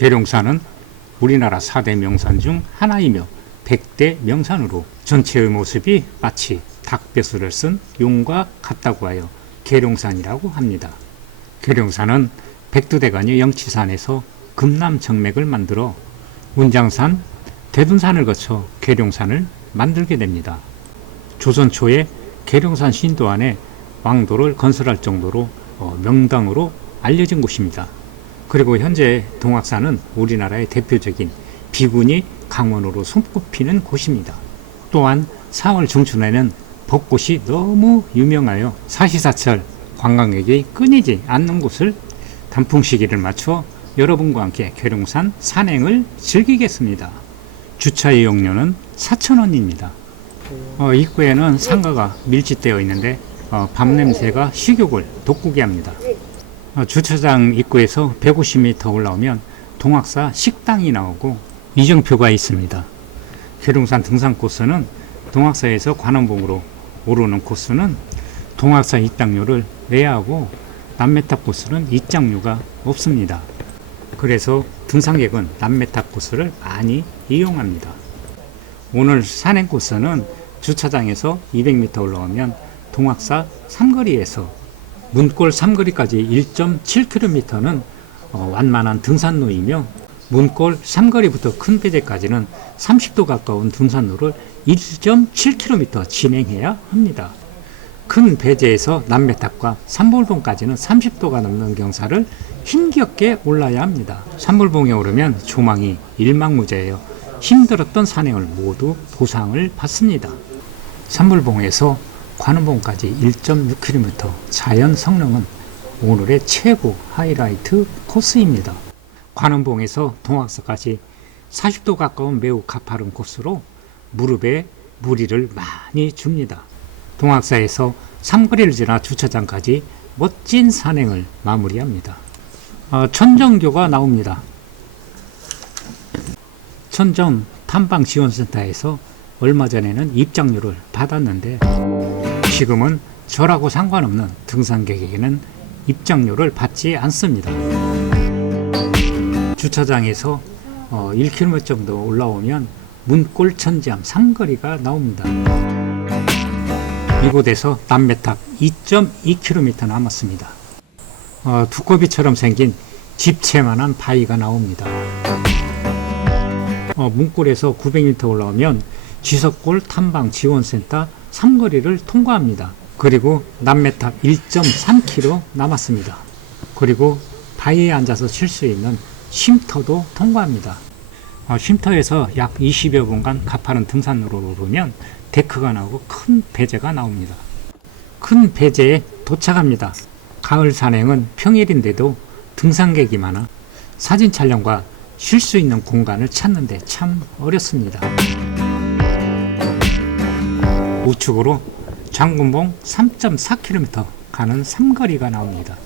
계룡산은 우리나라 4대 명산 중 하나이며 100대 명산으로 전체의 모습이 마치 닭벼슬을 쓴 용과 같다고 하여 계룡산이라고 합니다. 계룡산은 백두대간이 영치산에서 금남정맥을 만들어 운장산, 대둔산을 거쳐 계룡산을 만들게 됩니다. 조선 초에 계룡산 신도 안에 왕도를 건설할 정도로 명당으로 알려진 곳입니다. 그리고 현재 동학산은 우리나라의 대표적인 비구니 강원으로 손꼽히는 곳입니다. 또한 4월 중순에는 벚꽃이 너무 유명하여 사시사철 관광객이 끊이지 않는 곳을 단풍 시기를 맞춰 여러분과 함께 계룡산 산행을 즐기겠습니다. 주차 이용료는 4,000원입니다. 입구에는 상가가 밀집되어 있는데 밤 냄새가 식욕을 돋구게 합니다. 주차장 입구에서 150m 올라오면 동학사 식당이 나오고 이정표가 있습니다. 계룡산 등산 코스는 동학사에서 관원봉으로 오르는 코스는 동학사 입장료를 내야 하고 남매탑 코스는 입장료가 없습니다. 그래서 등산객은 남매탑 코스를 많이 이용합니다. 오늘 산행 코스는 주차장에서 200m 올라오면 동학사 삼거리에서 문골 삼거리까지 1.7km는 완만한 등산로이며 문골 삼거리부터 큰 배제까지는 30도 가까운 등산로를 1.7km 진행해야 합니다. 큰 배제에서 남매탑과 삼볼봉까지는 30도가 넘는 경사를 힘겹게 올라야 합니다. 삼볼봉에 오르면 조망이 일망무자예요. 힘들었던 산행을 모두 보상을 받습니다. 삼볼봉에서 관음봉까지 1.6km 자연 성능은 오늘의 최고 하이라이트 코스입니다. 관음봉에서 동학사까지 40도 가까운 매우 가파른 코스로 무릎에 무리를 많이 줍니다. 동학사에서 삼거리를 지나 주차장까지 멋진 산행을 마무리합니다. 천정교가 나옵니다. 천정 탐방지원센터에서 얼마 전에는 입장료를 받았는데 지금은 저라고 상관없는 등산객에게는 입장료를 받지 않습니다. 주차장에서 1km 정도 올라오면 문골천지암 삼거리가 나옵니다. 이곳에서 남매탑 2.2km 남았습니다. 두꺼비처럼 생긴 집채만한 바위가 나옵니다. 문골에서 900m 올라오면 지석골 탐방지원센터 삼거리를 통과합니다. 그리고 남매탑 1.3km 남았습니다. 그리고 바위에 앉아서 쉴 수 있는 쉼터도 통과합니다. 쉼터에서 약 20여 분간 가파른 등산로로 오르면 데크가 나오고 큰 배제가 나옵니다. 큰 배제에 도착합니다. 가을 산행은 평일인데도 등산객이 많아 사진 촬영과 쉴 수 있는 공간을 찾는데 참 어렵습니다. 우측으로 장군봉 3.4km 가는 삼거리가 나옵니다.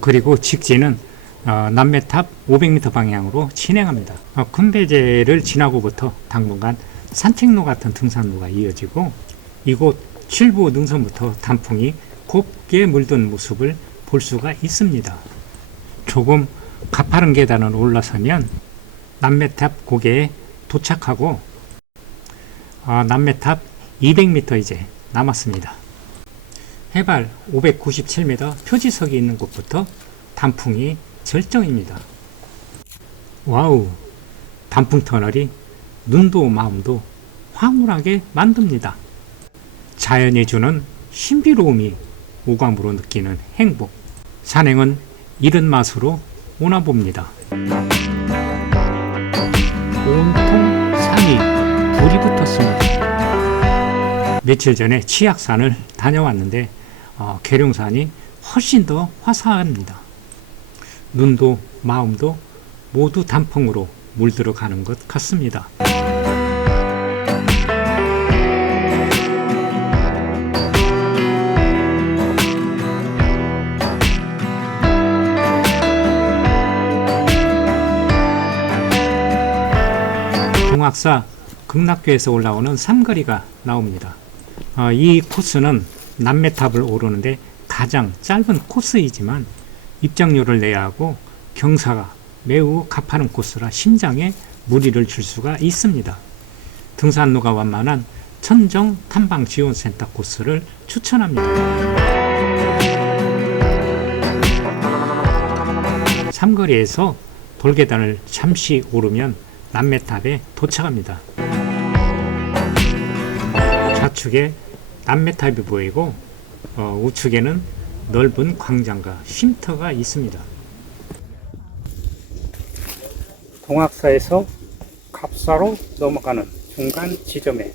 그리고 직진은 남매탑 500m 방향으로 진행합니다. 큰 배제를 지나고부터 당분간 산책로 같은 등산로가 이어지고 이곳 칠부 능선부터 단풍이 곱게 물든 모습을 볼 수가 있습니다. 조금 가파른 계단을 올라서면 남매탑 고개에 도착하고 남매탑 200m 이제 남았습니다. 해발 597m 표지석이 있는 곳부터 단풍이 절정입니다. 와우, 단풍 터널이 눈도 마음도 황홀하게 만듭니다. 자연이 주는 신비로움이 오감으로 느끼는 행복. 산행은 이런 맛으로 오나 봅니다. 온통 산이 불이 붙었습니다. 며칠 전에 치악산을 다녀왔는데 계룡산이 훨씬 더 화사합니다. 눈도 마음도 모두 단풍으로 물들어가는 것 같습니다. 동학사 극락교에서 올라오는 삼거리가 나옵니다. 이 코스는 남매탑을 오르는데 가장 짧은 코스이지만 입장료를 내야 하고 경사가 매우 가파른 코스라 심장에 무리를 줄 수가 있습니다. 등산로가 완만한 천정 탐방 지원센터 코스를 추천합니다. 삼거리에서 돌계단을 잠시 오르면 남매탑에 도착합니다. 좌측에 남매탑이 보이고 우측에는 넓은 광장과 쉼터가 있습니다. 동학사에서 갑사로 넘어가는 중간 지점에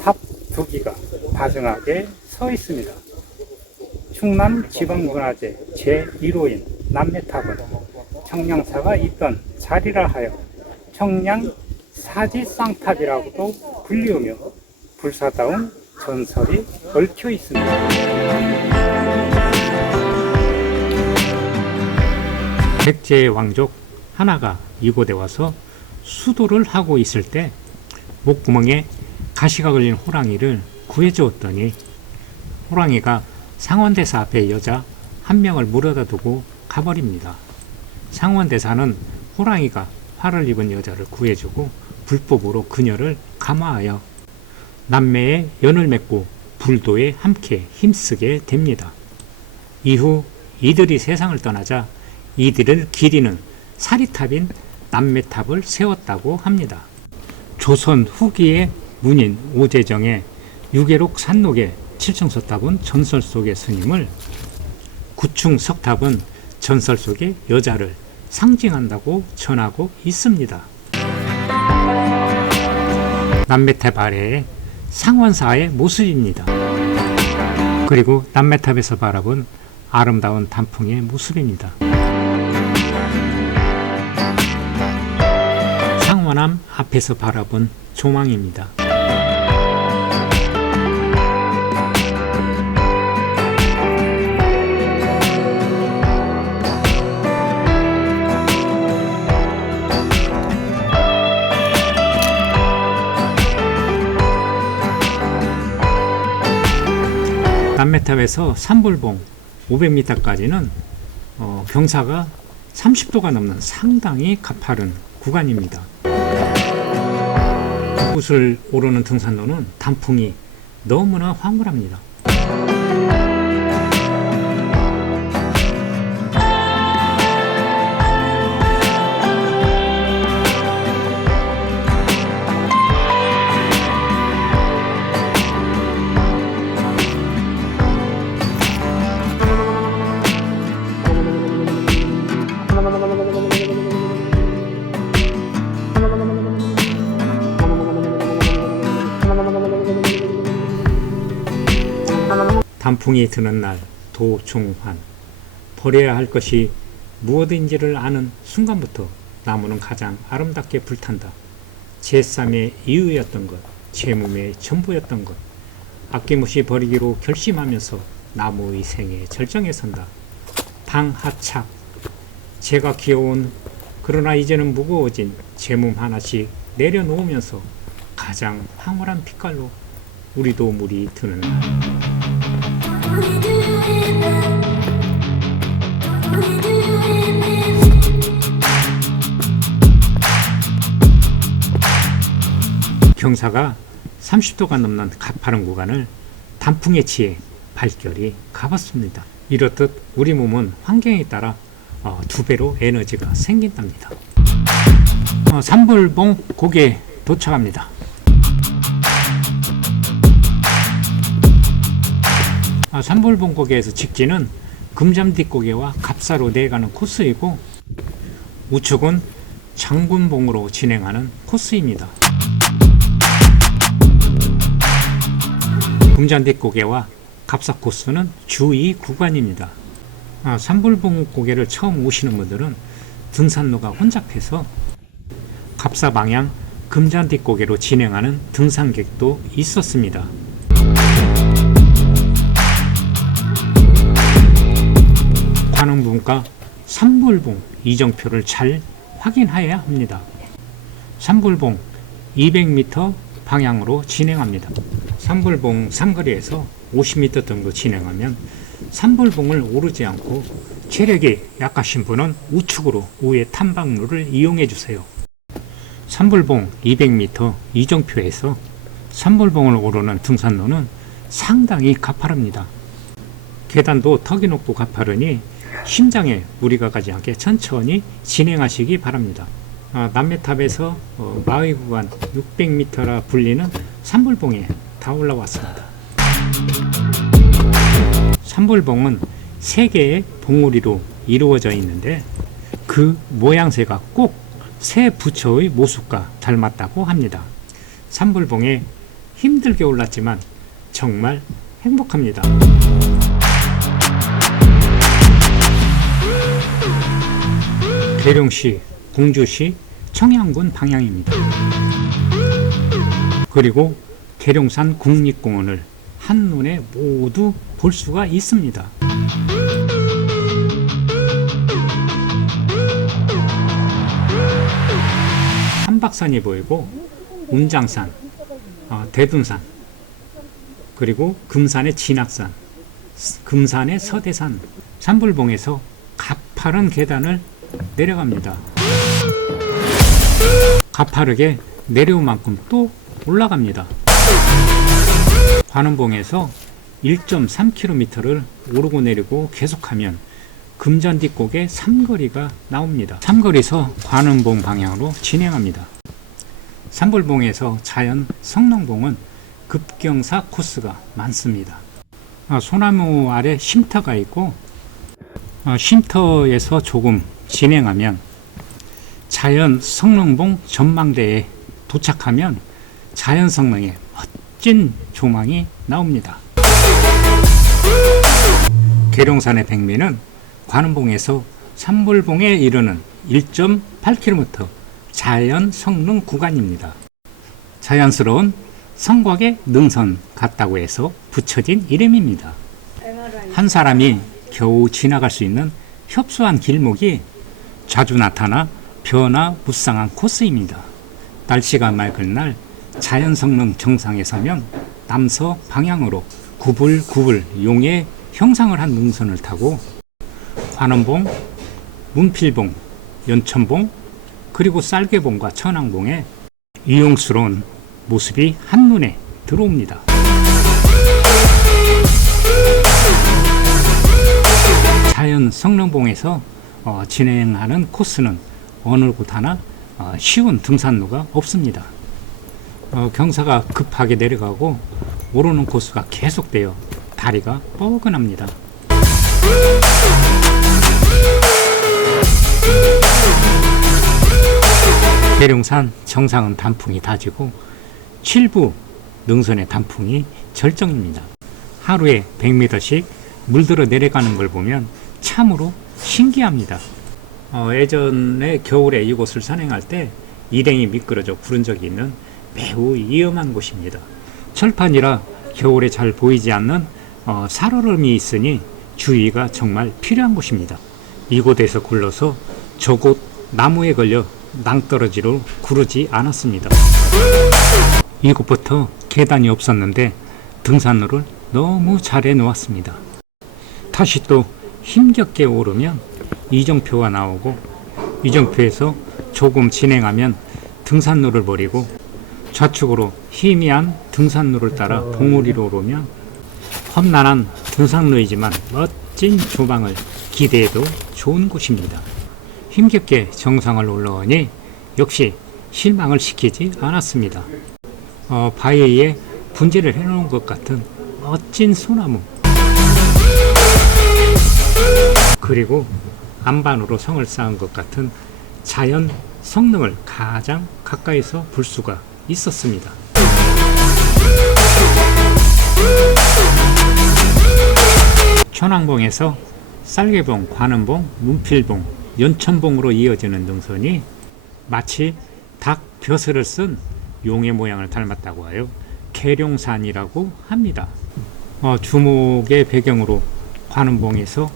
탑 2기가 바등하게 서 있습니다. 충남지방문화재 제1호인 남매탑은 청량사가 있던 자리라 하여 청량사지쌍탑이라고도 불리우며 불사다운 전설이 얽혀 있습니다. 백제의 왕족 하나가 이곳에 와서 수도를 하고 있을 때 목구멍에 가시가 걸린 호랑이를 구해주었더니 호랑이가 상원대사 앞에 여자 한 명을 물어다 두고 가버립니다. 상원대사는 호랑이가 화를 입은 여자를 구해주고 불법으로 그녀를 감화하여 남매의 연을 맺고 불도에 함께 힘쓰게 됩니다. 이후 이들이 세상을 떠나자 이들을 기리는 사리탑인 남매탑을 세웠다고 합니다. 조선 후기의 문인 오재정의 유계록 산록의 칠층석탑은 전설 속의 스님을, 구층 석탑은 전설 속의 여자를 상징한다고 전하고 있습니다. 남매탑 아래에 상원사의 모습입니다. 그리고 남매탑에서 바라본 아름다운 단풍의 모습입니다. 상원암 앞에서 바라본 조망입니다. 남매탑에서 삼불봉 500m까지는 경사가 30도가 넘는 상당히 가파른 구간입니다. 이곳을 오르는 등산로는 단풍이 너무나 황홀합니다. 단풍이 드는 날 도중환, 버려야 할 것이 무엇인지를 아는 순간부터 나무는 가장 아름답게 불탄다. 제3의 이유였던 것, 제 몸의 전부였던 것, 아낌없이 버리기로 결심하면서 나무의 생에 절정에 선다. 방하착, 제가 귀여운 그러나 이제는 무거워진 제 몸 하나씩 내려놓으면서 가장 황홀한 빛깔로 우리도 물이 드는 날. 경사가 30도가 넘는 가파른 구간을 단풍에 취해 발결이 가봤습니다. 이렇듯 우리 몸은 환경에 따라 2배로 에너지가 생긴답니다. 삼불봉 고개에 도착합니다. 삼불봉 고개에서 직진은 금잠뒤 고개와 갑사로 내려가는 코스이고 우측은 장군봉으로 진행하는 코스입니다. 금잠뒤 고개와 갑사 코스는 주 2 구간입니다. 삼불봉 고개를 처음 오시는 분들은 등산로가 혼잡해서 갑사 방향 금잔뒤 고개로 진행하는 등산객도 있었습니다. 관음봉과 삼불봉 이정표를 잘 확인해야 합니다. 삼불봉 200m 방향으로 진행합니다. 삼불봉 삼거리에서 50m 정도 진행하면 삼불봉을 오르지 않고 체력이 약하신 분은 우측으로 우회 탐방로를 이용해 주세요. 삼불봉 200m 이정표에서 삼불봉을 오르는 등산로는 상당히 가파릅니다. 계단도 턱이 높고 가파르니 심장에 무리가 가지 않게 천천히 진행하시기 바랍니다. 남매탑에서 마의 구간 600m라 불리는 삼불봉에 다 올라왔습니다. 삼불봉은 3개의 봉우리로 이루어져 있는데 그 모양새가 꼭 새 부처의 모습과 닮았다고 합니다. 삼불봉에 힘들게 올랐지만 정말 행복합니다. 계룡시, 공주시, 청양군 방향입니다. 그리고 계룡산 국립공원을 한눈에 모두 볼 수가 있습니다. 한박산이 보이고 운장산, 대둔산, 그리고 금산의 진악산, 금산의 서대산, 삼불봉에서 가파른 계단을 내려갑니다. 가파르게 내려온 만큼 또 올라갑니다. 관음봉에서 1.3km를 오르고 내리고 계속하면 금잔디곡의 삼거리가 나옵니다. 삼거리에서 관음봉 방향으로 진행합니다. 삼불봉에서 자연 성능봉은 급경사 코스가 많습니다. 소나무 아래 쉼터가 있고 쉼터에서 조금 진행하면 자연 성능봉 전망대에 도착하면 자연 성능의 멋진 조망이 나옵니다. 계룡산의 백미는 관음봉에서 삼불봉에 이르는 1.8km 자연 성능 구간입니다. 자연스러운 성곽의 능선 같다고 해서 붙여진 이름입니다. 한 사람이 겨우 지나갈 수 있는 협소한 길목이 자주 나타나 변화무쌍한 코스입니다. 날씨가 맑은 날 자연 성능 정상에 서면 남서 방향으로 구불구불 용의 형상을 한 능선을 타고 관음봉, 문필봉, 연천봉, 그리고 쌀개봉과 천왕봉에 이용스러운 모습이 한눈에 들어옵니다. 자연 성능봉에서 진행하는 코스는 어느 곳 하나 쉬운 등산로가 없습니다. 경사가 급하게 내려가고 오르는 코스가 계속되어 다리가 뻐근합니다. 계룡산 정상은 단풍이 다지고 7부 능선의 단풍이 절정입니다. 하루에 100m씩 물들어 내려가는 걸 보면 참으로 신기합니다. 예전에 겨울에 이곳을 산행할 때 일행이 미끄러져 구른 적이 있는 매우 위험한 곳입니다. 철판이라 겨울에 잘 보이지 않는 살얼음이 있으니 주의가 정말 필요한 곳입니다. 이곳에서 굴러서 저곳 나무에 걸려 낭떠러지로 구르지 않았습니다. 이곳부터 계단이 없었는데 등산로를 너무 잘 해놓았습니다. 다시 또 힘겹게 오르면 이정표가 나오고 이정표에서 조금 진행하면 등산로를 버리고 좌측으로 희미한 등산로를 따라 봉우리로 오르면 험난한 등산로이지만 멋진 조망을 기대해도 좋은 곳입니다. 힘겹게 정상을 올라오니 역시 실망을 시키지 않았습니다. 바위에 분재를 해놓은 것 같은 멋진 소나무, 그리고 안반으로 성을 쌓은 것 같은 자연 성능을 가장 가까이서 볼 수가 있었습니다. 천왕봉에서 쌀개봉, 관음봉, 문필봉, 연천봉으로 이어지는 능선이 마치 닭 벼슬을 쓴 용의 모양을 닮았다고 하여 계룡산이라고 합니다. 주목의 배경으로 관음봉에서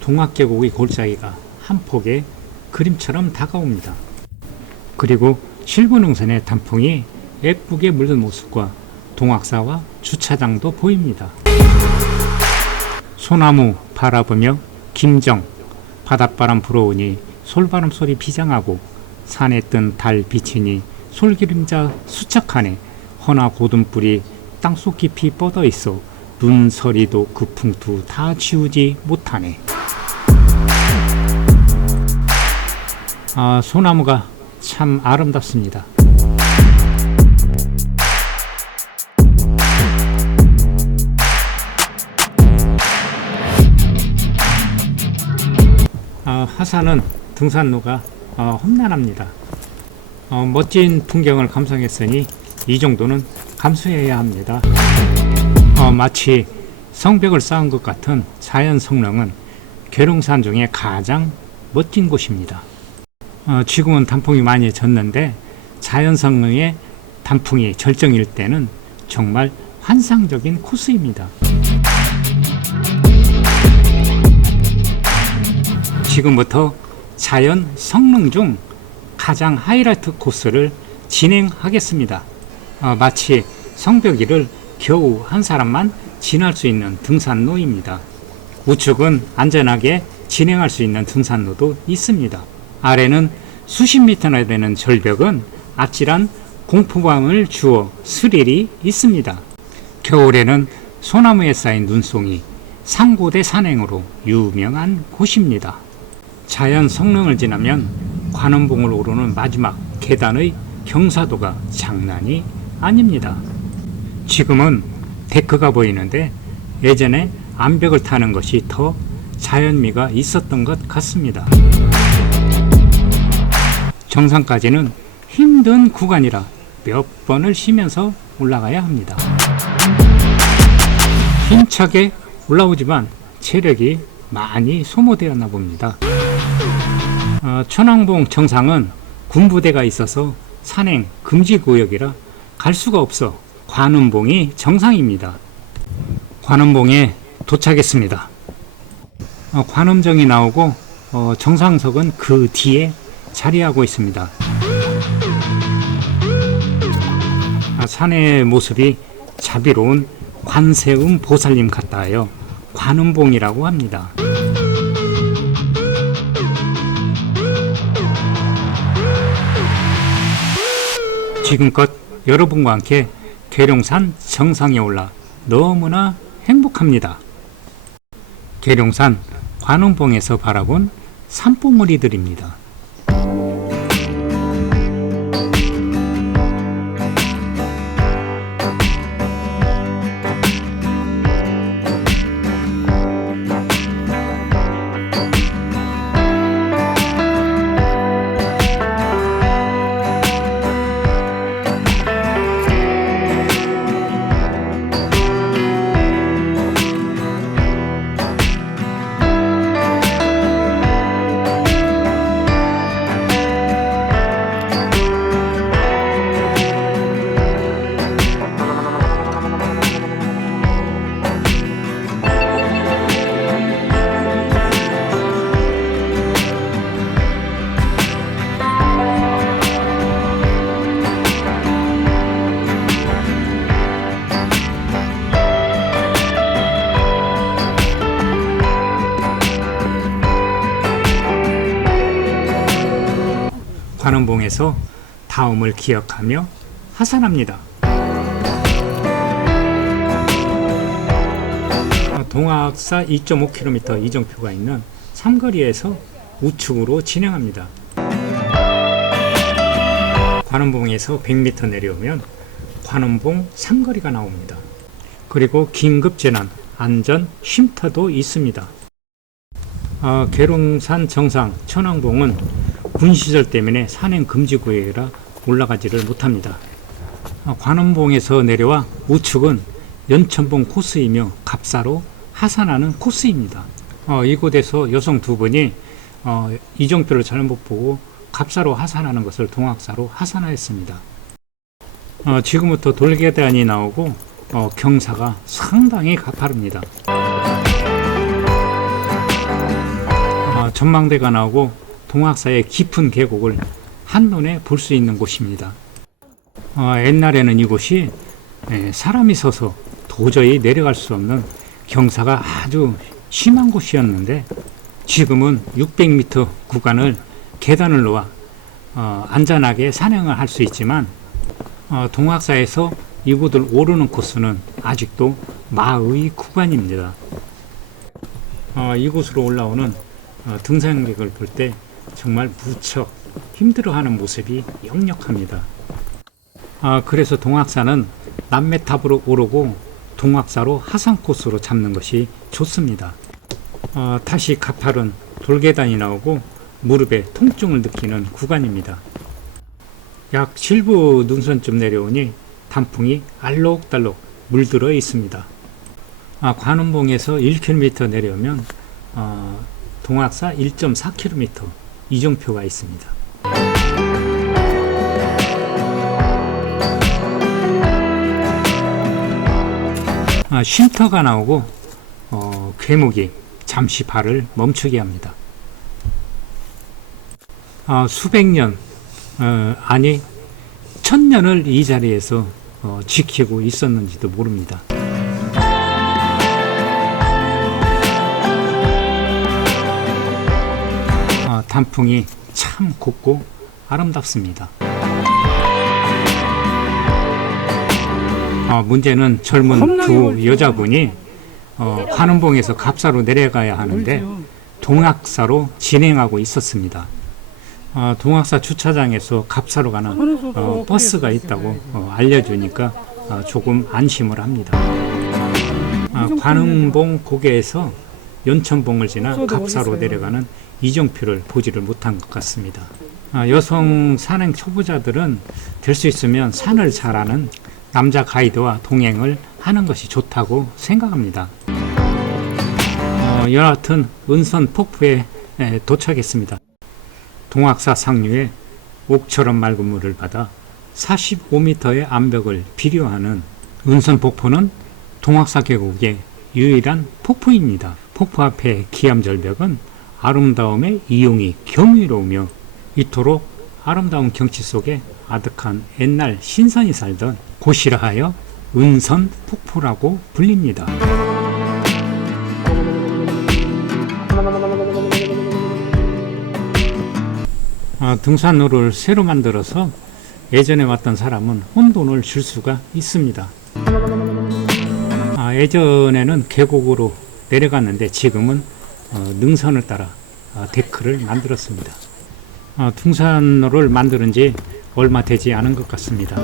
동학계곡의 골짜기가 한 폭의 그림처럼 다가옵니다. 그리고 실부능선의 단풍이 예쁘게 물든 모습과 동학사와 주차장도 보입니다. 소나무 바라보며 김정, 바닷바람 불어오니 솔바람 소리 비장하고 산에 뜬 달 비치니 솔기름자 수척하네. 허나 고든불이 땅속 깊이 뻗어 있어 눈서리도 그 풍투 다 지우지 못하네. 소나무가 참 아름답습니다. 하산은 등산로가 험난합니다. 멋진 풍경을 감상했으니 이 정도는 감수해야 합니다. 마치 성벽을 쌓은 것 같은 자연 성능은 계룡산 중에 가장 멋진 곳입니다. 지금은 단풍이 많이 졌는데 자연 성능의 단풍이 절정일 때는 정말 환상적인 코스입니다. 지금부터 자연 성능 중 가장 하이라이트 코스를 진행하겠습니다. 마치 성벽위를 겨우 한 사람만 지날 수 있는 등산로입니다. 우측은 안전하게 진행할 수 있는 등산로도 있습니다. 아래는 수십 미터나 되는 절벽은 아찔한 공포감을 주어 스릴이 있습니다. 겨울에는 소나무에 쌓인 눈송이, 상고대 산행으로 유명한 곳입니다. 자연 성능을 지나면 관음봉을 오르는 마지막 계단의 경사도가 장난이 아닙니다. 지금은 데크가 보이는데 예전에 암벽을 타는 것이 더 자연미가 있었던 것 같습니다. 정상까지는 힘든 구간이라 몇 번을 쉬면서 올라가야 합니다. 힘차게 올라오지만 체력이 많이 소모되었나 봅니다. 천왕봉 정상은 군부대가 있어서 산행 금지구역이라 갈 수가 없어 관음봉이 정상입니다. 관음봉에 도착했습니다. 관음정이 나오고 정상석은 그 뒤에 자리하고 있습니다. 산의 모습이 자비로운 관세음 보살님 같다 하여 관음봉이라고 합니다. 지금껏 여러분과 함께 계룡산 정상에 올라 너무나 행복합니다. 계룡산 관음봉에서 바라본 산봉우리들입니다. 관음봉에서 다음을 기억하며 하산합니다. 동학사 2.5km 이정표가 있는 삼거리에서 우측으로 진행합니다. 관음봉에서 100m 내려오면 관음봉 삼거리가 나옵니다. 그리고 긴급재난 안전 쉼터도 있습니다. 계룡산 정상 천왕봉은 군시절 때문에 산행 금지구역이라 올라가지를 못합니다. 관음봉에서 내려와 우측은 연천봉 코스이며 갑사로 하산하는 코스입니다. 이곳에서 여성 두 분이 이정표를 잘못 보고 갑사로 하산하는 것을 동학사로 하산하였습니다. 지금부터 돌계단이 나오고 경사가 상당히 가파릅니다. 전망대가 나오고 동학사의 깊은 계곡을 한눈에 볼 수 있는 곳입니다. 옛날에는 이곳이 사람이 서서 도저히 내려갈 수 없는 경사가 아주 심한 곳이었는데 지금은 600m 구간을 계단을 놓아 안전하게 산행을 할 수 있지만 동학사에서 이곳을 오르는 코스는 아직도 마의 구간입니다. 이곳으로 올라오는 등산객을 볼 때 정말 무척 힘들어하는 모습이 역력합니다. 그래서 동학사는 남매탑으로 오르고 동학사로 하산 코스로 잡는 것이 좋습니다. 다시 가파른 돌계단이 나오고 무릎에 통증을 느끼는 구간입니다. 약 7부 능선쯤 내려오니 단풍이 알록달록 물들어 있습니다. 관음봉에서 1km 내려오면 동학사 1.4km 이정표가 있습니다. 쉼터가 나오고 괴목이 잠시 발을 멈추게 합니다. 수백 년 아니 1000년을 이 자리에서 지키고 있었는지도 모릅니다. 단풍이 참 곱고 아름답습니다. 문제는 젊은 두 여자분이 관음봉에서 갑사로 내려가야 하는데 동학사로 진행하고 있었습니다. 동학사 주차장에서 갑사로 가는 버스가 있다고 알려주니까 조금 안심을 합니다. 관음봉 고개에서 연천봉을 지나 갑사로 내려가는 이정표를 보지를 못한 것 같습니다. 여성 산행 초보자들은 될 수 있으면 산을 잘 아는 남자 가이드와 동행을 하는 것이 좋다고 생각합니다. 여하튼 은선 폭포에 도착했습니다. 동학사 상류에 옥처럼 맑은 물을 받아 45m의 암벽을 비료하는 은선 폭포는 동학사 계곡의 유일한 폭포입니다. 폭포 앞의 기암절벽은 아름다움의 이용이 경이로우며 이토록 아름다운 경치 속에 아득한 옛날 신선이 살던 곳이라 하여 은선 폭포라고 불립니다. 등산로를 새로 만들어서 예전에 왔던 사람은 혼돈을 줄 수가 있습니다. 예전에는 계곡으로 내려갔는데 지금은 능선을 따라 데크를 만들었습니다. 등산로를 만드는 지 얼마 되지 않은 것 같습니다.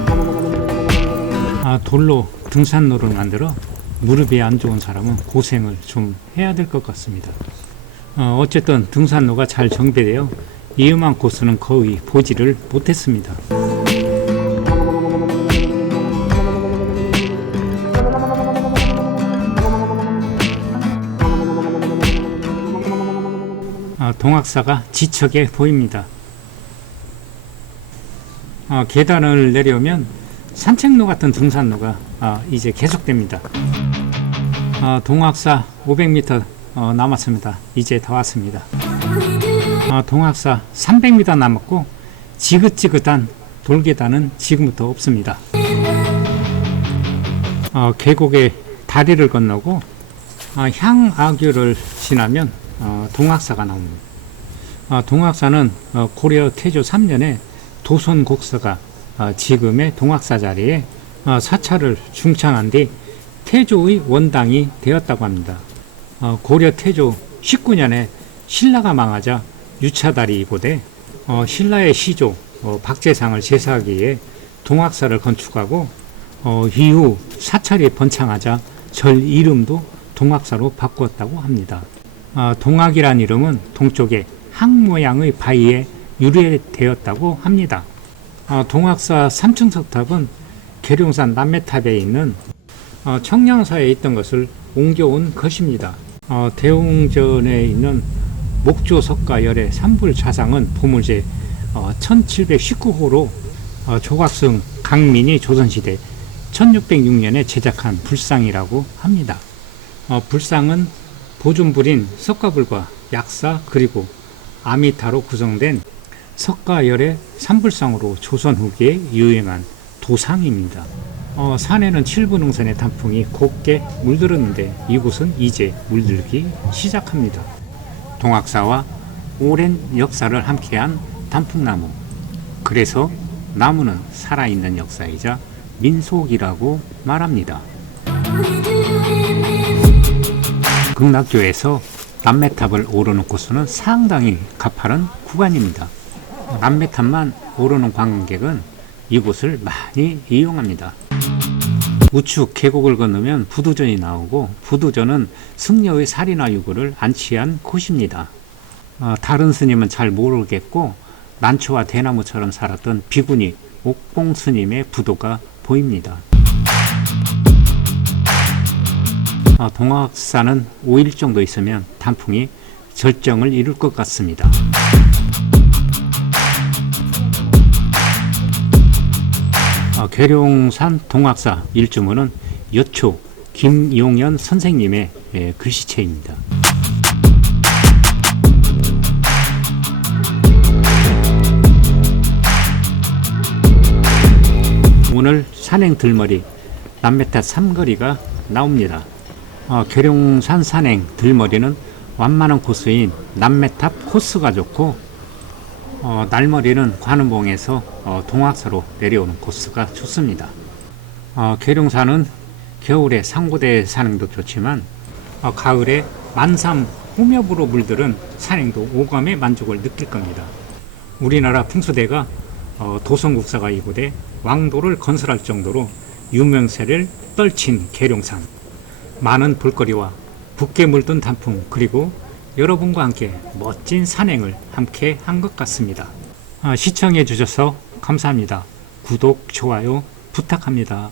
돌로 등산로를 만들어 무릎이 안 좋은 사람은 고생을 좀 해야 될 것 같습니다. 어쨌든 등산로가 잘 정비되어 위험한 코스는 거의 보지를 못했습니다. 동학사가 지척에 보입니다. 계단을 내려오면 산책로 같은 등산로가 이제 계속됩니다. 동학사 500m 남았습니다. 이제 다 왔습니다. 동학사 300m 남았고 지긋지긋한 돌계단은 지금부터 없습니다. 계곡에 다리를 건너고 향악유를 지나면 동학사가 나옵니다. 동학사는 고려 태조 3년에 도손 곡사가 지금의 동학사 자리에 사찰을 중창한 뒤 태조의 원당이 되었다고 합니다. 고려 태조 19년에 신라가 망하자 유차달이 이곳에 신라의 시조 박재상을 제사하기 위해 동학사를 건축하고 이후 사찰이 번창하자 절 이름도 동학사로 바꾸었다고 합니다. 동학이란 이름은 동쪽에 항 모양의 바위에 유래되었다고 합니다. 동학사 3층 석탑은 계룡산 남매탑에 있는 청량사에 있던 것을 옮겨온 것입니다. 대웅전에 있는 목조석가열의 산불좌상은 보물제 1719호로 조각승 강민이 조선시대 1606년에 제작한 불상이라고 합니다. 불상은 보존불인 석가불과 약사 그리고 아미타로 구성된 석가열의 산불상으로 조선 후기에 유행한 도상입니다. 산에는 7부 능선의 단풍이 곱게 물들었는데 이곳은 이제 물들기 시작합니다. 동학사와 오랜 역사를 함께한 단풍나무. 그래서 나무는 살아있는 역사이자 민속이라고 말합니다. 극락교에서 남매탑을 오르는 코스는 상당히 가파른 구간입니다. 남매탑만 오르는 관광객은 이곳을 많이 이용합니다. 우측 계곡을 건너면 부두전이 나오고, 부두전은 승려의 살인화 유골을 안치한 곳입니다. 다른 스님은 잘 모르겠고 난초와 대나무처럼 살았던 비구니 옥봉 스님의 부도가 보입니다. 동학사는 5일 정도 있으면 단풍이 절정을 이룰 것 같습니다. 계룡산 동학사 일주문은 여초 김용현 선생님의 글씨체입니다. 오늘 산행 들머리 남매탑 삼거리가 나옵니다. 계룡산 산행 들머리는 완만한 코스인 남매탑 코스가 좋고, 날머리는 관음봉에서 동학사로 내려오는 코스가 좋습니다. 계룡산은 겨울에 상고대 산행도 좋지만 가을에 만삼 홍엽으로 물들은 산행도 오감의 만족을 느낄 겁니다. 우리나라 풍수대가 도성국사가 이곳에 왕도를 건설할 정도로 유명세를 떨친 계룡산. 많은 볼거리와 붓게 물든 단풍, 그리고 여러분과 함께 멋진 산행을 함께 한 것 같습니다. 시청해 주셔서 감사합니다. 구독, 좋아요 부탁합니다.